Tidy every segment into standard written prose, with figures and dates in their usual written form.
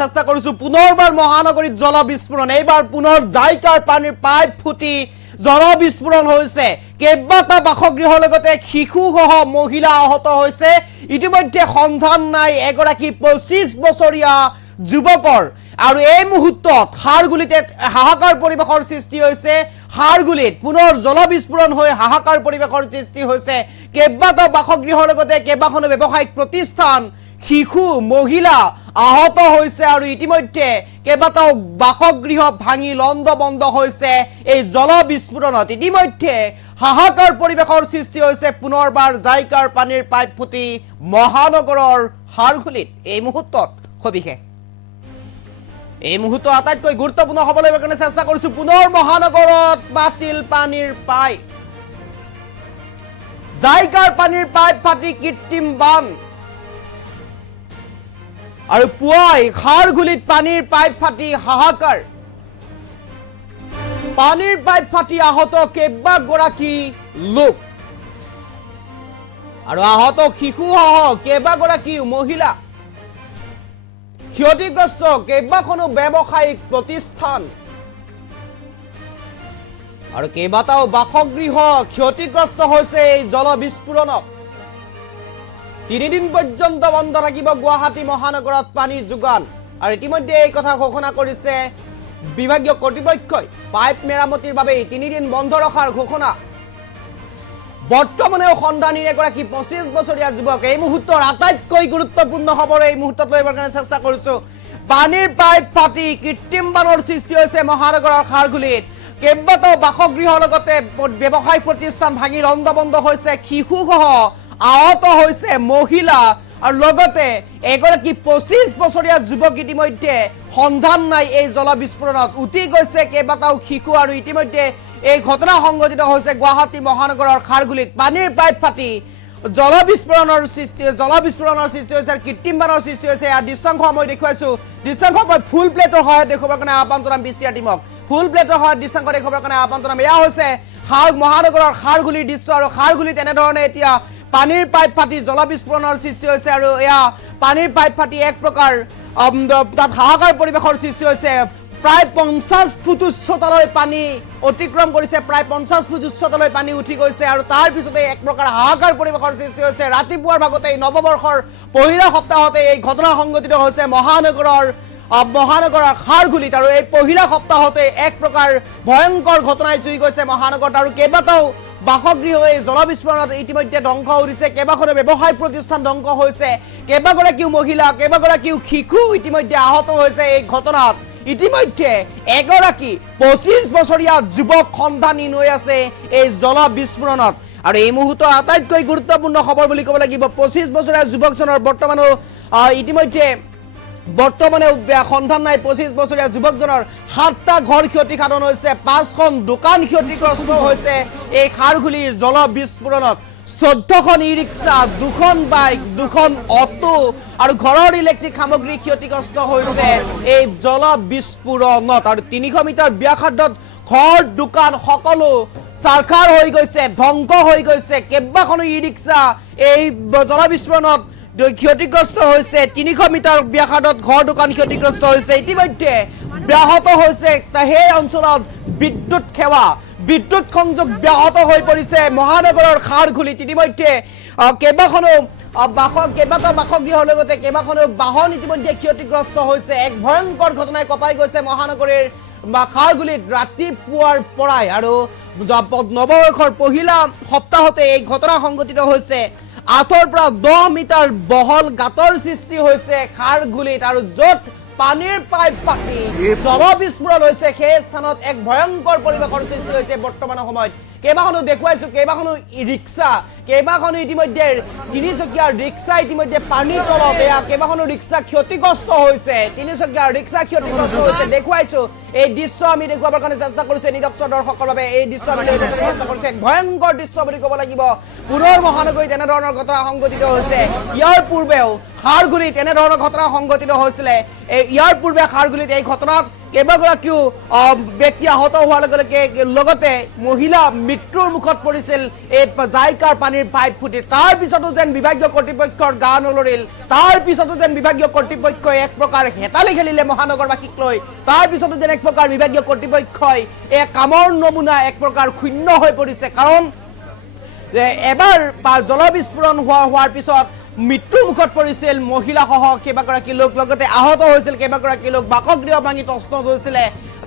চেষ্টা কৰিছো পুনৰবাৰ মহানগৰীত জল বিস্ফোৰণ এইবাৰ পুনৰ জাইকাৰ পানীৰ পাইপ ফুটি জল বিস্ফোৰণ হৈছে কেইবাটা বাসগৃহৰ লগতে শিশুসহ মহিলা আহত হৈছে ইতিমধ্যে সন্ধান নাই এগৰাকী 25 বছৰীয়া যুৱকৰ আৰু এই মুহূৰ্তত হাৰগুলিতে হাহাকাৰ পৰিবেশৰ সৃষ্টি হৈছে হাৰগুলিত পুনৰ জল বিস্ফোৰণ হৈ হাহাকাৰ পৰিবেশৰ সৃষ্টি হৈছে কেইবাটা বাসগৃহৰ লগতে কেইবাখনো ব্যৱসায়িক প্ৰতিষ্ঠান শিশু মহিলা আহত হৈছে আৰু ইতিমধ্যে কেইবাটাও বাসগৃহ ভাঙি লণ্ডভণ্ড হৈছে এই জল বিস্ফোৰণত ইতিমধ্যে হাহাকাৰ পৰিবেশৰ সৃষ্টি হৈছে পুনৰবাৰ জাইকাৰ পানীৰ পাইপ ফুটি মহানগৰৰ হাৰগুলিত এই মুহূৰ্তত সবিশেষ এই মুহূৰ্তৰ আটাইতকৈ গুৰুত্বপূৰ্ণ খবৰৰ কাৰণে চেষ্টা কৰিছো পুনৰ মহানগৰত বাতিল পানীৰ পাইপ জাইকাৰ পানীৰ পাইপ ফাটি কৃত্ৰিম বান আৰু পুৱাই খাৰগুলিত পানীৰ পাইপ ফাটি হাহাকাৰ পানীৰ পাইপ ফাটি আহত কেইবাগৰাকী লোক আৰু আহত শিশুসহ কেইবাগৰাকী মহিলা ক্ষতিগ্ৰস্ত কেইবাখনো ব্যৱসায়িক প্ৰতিষ্ঠান আৰু কেইবাটাও বাসগৃহ ক্ষতিগ্ৰস্ত হৈছে এই জল বিস্ফোৰণত 3 দিন পৰ্যন্ত বন্ধ থাকিব গুৱাহাটী মহানগৰত পানীৰ যোগান আৰু ইতিমধ্যে এই কথা ঘোষণা কৰিছে বিভাগীয় কৰ্তৃপক্ষই পাইপ মেৰামতিৰ বাবে 3 দিন বন্ধ ৰখাৰ ঘোষণা বৰ্তমানেও সন্ধানীৰ এগৰাকী 25 বছৰীয়া যুৱক এই মুহূৰ্তৰ আটাইতকৈ গুৰুত্বপূৰ্ণ খবৰ এই মুহূৰ্তত লৈ কাৰণে চেষ্টা কৰিছো পানীৰ পাইপ ফাটি কৃত্ৰিম বানৰ সৃষ্টি হৈছে মহানগৰৰ খাৰগুলিত কেইবাটাও বাসগৃহৰ লগতে ব্যৱসায়িক প্ৰতিষ্ঠান ভাঙি লণ্ডভণ্ড হৈছে শিশুসহ আহত হৈছে মহিলা আৰু লগতে এগৰাকী 25 বছৰীয়া যুৱক ইতিমধ্যে সন্ধান নাই এই জল বিস্ফোৰণত উঠি গৈছে কেইবাটাও শিশু আৰু ইতিমধ্যে এই ঘটনা সংঘটিত হৈছে গুৱাহাটী মহানগৰৰ খাৰগুলিত পানীৰ পাইপ ফাটি জল বিস্ফোৰণৰ সৃষ্টি হৈছে কৃত্ৰিম বানৰ সৃষ্টি হৈছে ইয়াৰ দৃশ্যাংশ মই দেখুৱাইছো দৃশ্যাংশ মই ফুল প্লেটৰ সহায়ত দেখুৱাবৰ কাৰণে আহ্বান জনাম বিচিআৰ টিমক ফুল প্লেটৰ সহায়ত দৃশ্যাংশ দেখুৱাবৰ কাৰণে আহ্বান জনাম এয়া হৈছে মহানগৰৰ খাৰগুলিৰ দৃশ্য আৰু খাৰগুলিত এনেধৰণে এতিয়া পানীৰ পাইপ ফাটি জল বিস্ফোৰণৰ সৃষ্টি হৈছে আৰু এয়া পানীৰ পাইপ ফাটি এক প্ৰকাৰ তাত হাহাকাৰ পৰিবেশৰ সৃষ্টি হৈছে প্ৰায় 50 ফুট উচ্চতালৈ পানী অতিক্ৰম কৰিছে প্ৰায় 50 ফুট উচ্চতালৈ পানী উঠি গৈছে আৰু তাৰ পিছতে এক প্ৰকাৰ হাহাকাৰ পৰিবেশৰ সৃষ্টি হৈছে ৰাতিপুৱাৰ ভাগতে নৱবৰ্ষৰ পহিলা সপ্তাহতে এই ঘটনা সংঘটিত হৈছে মহানগৰৰ খাৰগুলিত আৰু এই পহিলা সপ্তাহতে এক প্ৰকাৰ ভয়ংকৰ ঘটনাই চুই গৈছে মহানগৰত আৰু কেইবাটাও বাসগৃহ এই জল বিস্ফোৰণত ইতিমধ্যে ধ্বংস হৈছে কেইবাখনো ব্যৱসায় প্ৰতিষ্ঠান ধ্বংস হৈছে কেইবাগৰাকীও মহিলা কেইবাগৰাকীও শিশু ইতিমধ্যে আহত হৈছে এই ঘটনাত ইতিমধ্যে এগৰাকী 25 বছৰীয়া যুৱক সন্ধানী হৈ আছে এই জল বিস্ফোৰণত আৰু এই মুহূৰ্তৰ আটাইতকৈ গুৰুত্বপূৰ্ণ খবৰ বুলি ক'ব লাগিব 25 বছৰীয়া যুৱকজনৰ বৰ্তমানো ইতিমধ্যে সন্ধান নাই 25 বছৰীয়া যুৱকজনৰ 7টা ঘৰ ক্ষতিসাধন হৈছে 5খন দোকান ক্ষতিগ্ৰস্ত হৈছে এই খাৰগুলিৰ জল বিস্ফোৰণত 14খন ই ৰিক্সা 2খন বাইক 2খন অটো আৰু ঘৰৰ ইলেক্ট্ৰিক সামগ্ৰী ক্ষতিগ্ৰস্ত হৈছে এই জল বিস্ফোৰণত আৰু 300 মিটাৰ ব্যাসাৰ্ধত ঘৰ দোকান সকলো চাৰখাৰ হৈ গৈছে ধ্বংস হৈ গৈছে কেইবাখনো ই ৰিক্সা এই জল বিস্ফোৰণত ক্ষতিগ্ৰস্ত হৈছে 300 মিটাৰ ব্যাসাৰ্ধত ঘৰ দোকান ক্ষতিগ্ৰস্ত হৈছে ইতিমধ্যে ব্যাহত হৈছে সেই অঞ্চলত বিদ্যুৎ সংযোগ ব্যাহত হৈ পৰিছে মহানগৰৰ খাৰগুলিত ইতিমধ্যে কেইবাখনো বাসগৃহৰ লগতে কেইবাখনো বাহন ইতিমধ্যে ক্ষতিগ্ৰস্ত হৈছে এক ভয়ংকৰ ঘটনাই কঁপাই গৈছে মহানগৰীৰ খাৰগুলিত ৰাতিপুৱাৰ পৰাই আৰু নৱবৰ্ষৰ পহিলা সপ্তাহতে এই ঘটনা সংঘটিত হৈছে 8 পৰা 10 মিটাৰ বহল গাঁতৰ সৃষ্টি হৈছে খাৰগুলিত আৰু য'ত পানীৰ পাইপ ফাটি জল বিস্ফোৰণ হৈছে সেই স্থানত এক ভয়ংকৰ পৰিবেশৰ সৃষ্টি হৈছে বৰ্তমান সময়ত কেইবাখনো দেখুৱাইছো কেইবাখনো ৰিক্সা কেইবাখনো ইতিমধ্যে 3চকীয়া ৰিক্সা ইতিমধ্যে পানীৰ তলত এয়া কেইবাখনো ৰিক্সা ক্ষতিগ্ৰস্ত হৈছে 3চকীয়া ৰিক্সা ক্ষতিগ্ৰস্ত হৈছে দেখুৱাইছো এই দৃশ্য আমি দেখুৱাবৰ কাৰণে চেষ্টা কৰিছো নিদৰ্শন দৰ্শকৰ বাবে এই দৃশ্য আমি দেখুৱাবৰ চেষ্টা কৰিছো এক ভয়ংকৰ দৃশ্য বুলি ক'ব লাগিব পুনৰ মহানগৰীত এনেধৰণৰ ঘটনা সংঘটিত হৈছে ইয়াৰ পূৰ্বেও খাৰগুলিত এনেধৰণৰ ঘটনা সংঘটিত হৈছিলে ইয়াৰ পূৰ্বে খাৰগুলিত এই ঘটনাক কেইবাগৰাকীও ব্যক্তি আহত হোৱাৰ লগতে মহিলা মৃত্যুৰ মুখত পৰিছিল এই জাইকাৰ পানীৰ পাইপ ফুটি। তাৰ পিছতো যেন বিভাগীয় কৰ্তৃপক্ষৰ গা নলৰিল, তাৰ পিছতো যেন বিভাগীয় কৰ্তৃপক্ষই এক প্ৰকাৰ হেতালি খেলিলে মহানগৰবাসীক লৈ। তাৰ পিছতো যেন এক প্ৰকাৰ বিভাগীয় কৰ্তৃপক্ষই এই কামৰ নমুনা এক প্ৰকাৰ শূন্য হৈ পৰিছে। কাৰণ এবাৰ জলবিস্ফোৰণ হোৱাৰ পিছত মৃত্যুৰ মুখত পৰিছিল মহিলাসহ কেইবাগৰাকী লোক, লগতে আহত হৈছিল কেইবাগৰাকী লোক, বাসগৃহ ভাঙি তছনছ হৈছিলে।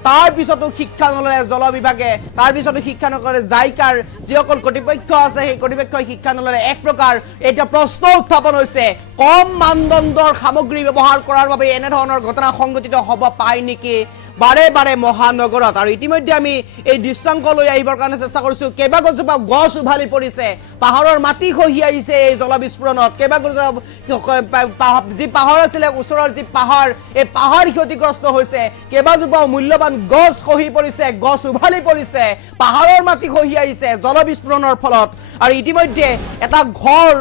তাৰ পিছতো শিক্ষা নললে জল বিভাগে, তাৰ পিছতো শিক্ষা নকৰে জাইকাৰ যিসকল কৰ্তৃপক্ষ আছে সেই কৰ্তৃপক্ষই শিক্ষা নললে। এক প্ৰকাৰ এতিয়া প্ৰশ্ন উত্থাপন হৈছে, কম মানদণ্ডৰ সামগ্ৰী ব্যৱহাৰ কৰাৰ বাবে এনেধৰণৰ ঘটনা সংঘটিত হ'ব পায় নেকি বাৰে বাৰে মহানগৰত। আৰু ইতিমধ্যে আমি এই দৃশ্যাংক লৈ আহিবৰ কাৰণে চেষ্টা কৰিছোঁ। কেইবাগজোপা গছ উভালি পৰিছে, পাহাৰৰ মাটি খহি আহিছে এই জলবিস্ফোৰণত। যি পাহাৰ আছিলে ওচৰৰ যি পাহাৰ, এই পাহাৰ ক্ষতিগ্ৰস্ত হৈছে। কেইবাজোপাও মূল্যৱান গছ খহি পৰিছে, গছ উভালি পৰিছে, পাহাৰৰ মাটি খহি আহিছে জলবিস্ফোৰণৰ ফলত। আৰু ইতিমধ্যে এটা ঘৰ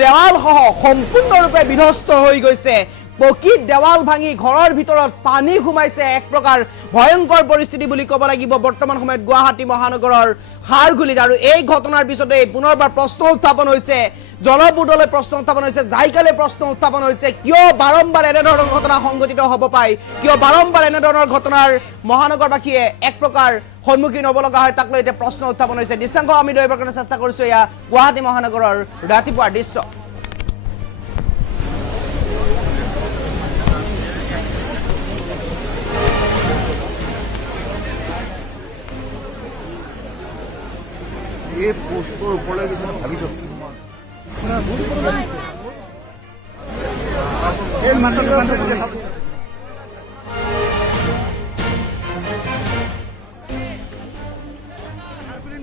দেৱালসহ সম্পূৰ্ণৰূপে বিধ্বস্ত হৈ গৈছে। পকী দেৱাল ভাঙি ঘৰৰ ভিতৰত পানী সোমাইছে। এক প্ৰকাৰ ভয়ংকৰ পৰিস্থিতি বুলি ক'ব লাগিব বৰ্তমান সময়ত গুৱাহাটী মহানগৰৰ খাৰঘুলিত। আৰু এই ঘটনাৰ পিছতে পুনৰবাৰ প্ৰশ্ন উত্থাপন হৈছে, জলবোৰ্ডলৈ প্ৰশ্ন উত্থাপন হৈছে, জাইকালৈ প্ৰশ্ন উত্থাপন হৈছে, কিয় বাৰম্বাৰ এনেধৰণৰ ঘটনা সংঘটিত হ'ব পায়, কিয় বাৰম্বাৰ এনেধৰণৰ ঘটনাৰ মহানগৰবাসীয়ে এক প্ৰকাৰ সন্মুখীন হ'ব লগা হয়, তাক লৈ এতিয়া প্ৰশ্ন উত্থাপন হৈছে। দৃশ্যাংক আমি ধৰিবৰ কাৰণে চেষ্টা কৰিছোঁ। এয়া গুৱাহাটী মহানগৰৰ ৰাতিপুৱাৰ দৃশ্য। এই পোষ্টৰ ওপৰলৈ কিছুমান ভাবিছোঁ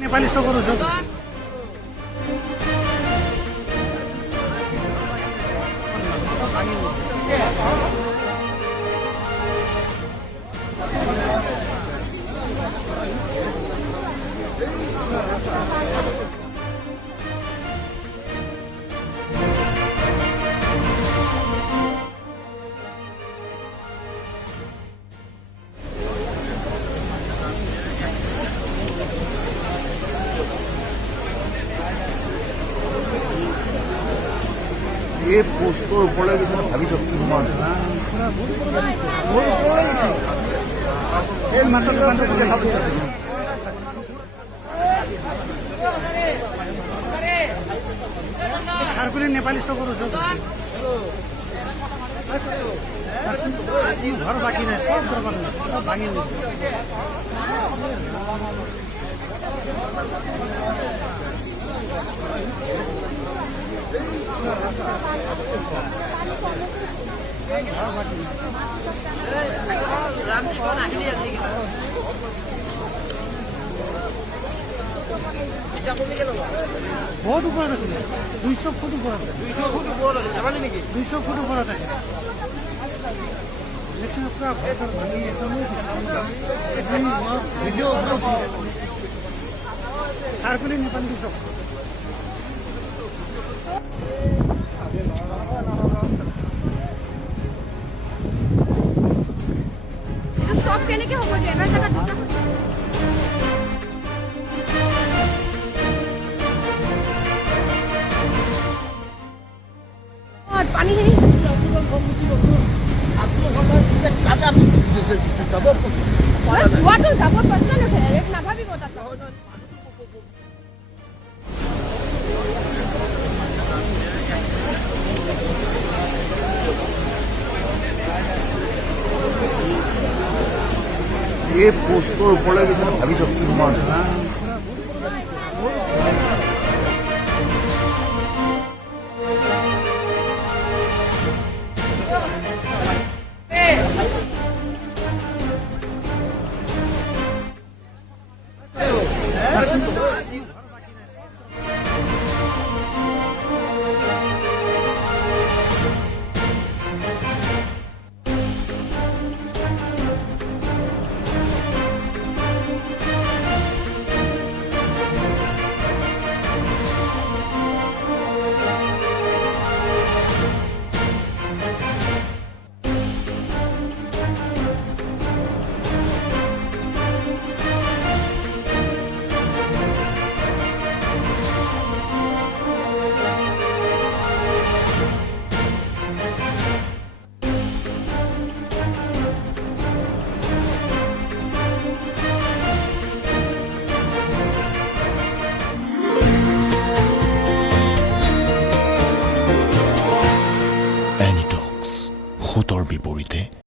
নেপালী চকুৰ ওচৰত এই পোষ্টৰ ওপৰলৈ কিছুমান ভাবিছোঁ খাৰকুলি নেপালী চকুৰ ওচৰত ঘৰ বাকী নাই, সব সব ভাঙি বহুত ওপৰত আছিলে, 200 ফুট ওপৰত, 200 ফুট ওপৰত আছে, 200 ফুট ওপৰত আছে। খাৰকুলি নেপালী চক কেনেকে হ'ব এবাৰ জায়গা দুটা পানীখিনি যোৱাটো যাব প্ৰশ্ন নুঠে, নাভাবিব তাত। এই পোষ্টৰ ওপৰলৈ কিছুমান ভাবিছোঁ দ্ৰুতৰ বিপৰীতে